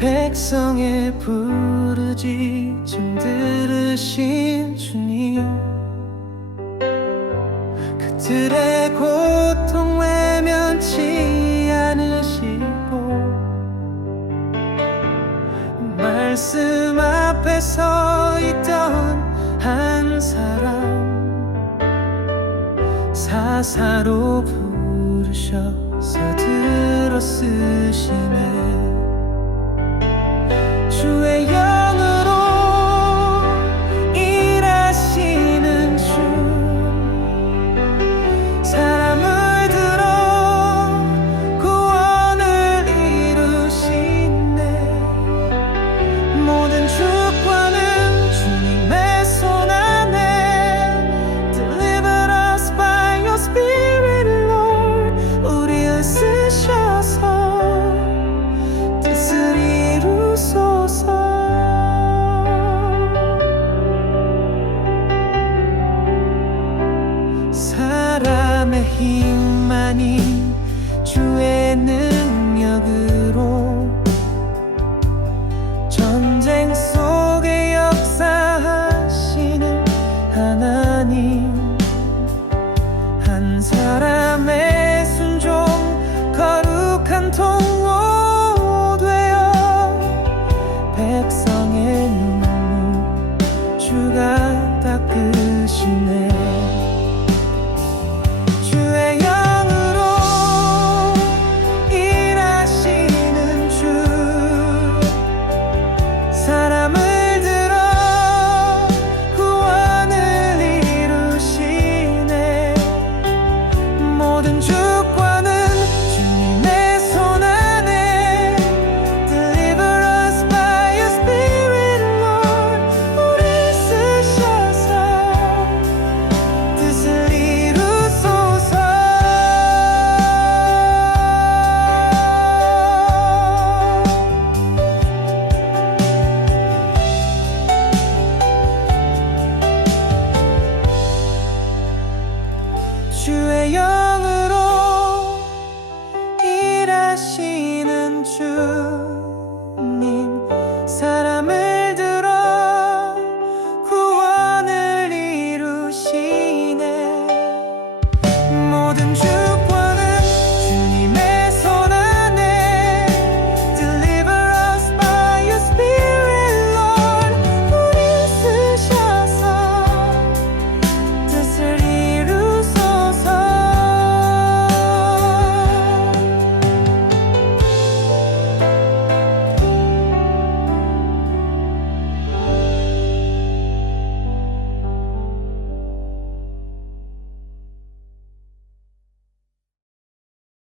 백성의 부르짖음 들으신 주님 그들의 고통 외면치 않으시고 말씀 앞에 서 있던 한 사람 사사로 부르셔서 들어 쓰시네 주의 힘만이 주의 능력으로 전쟁 却等着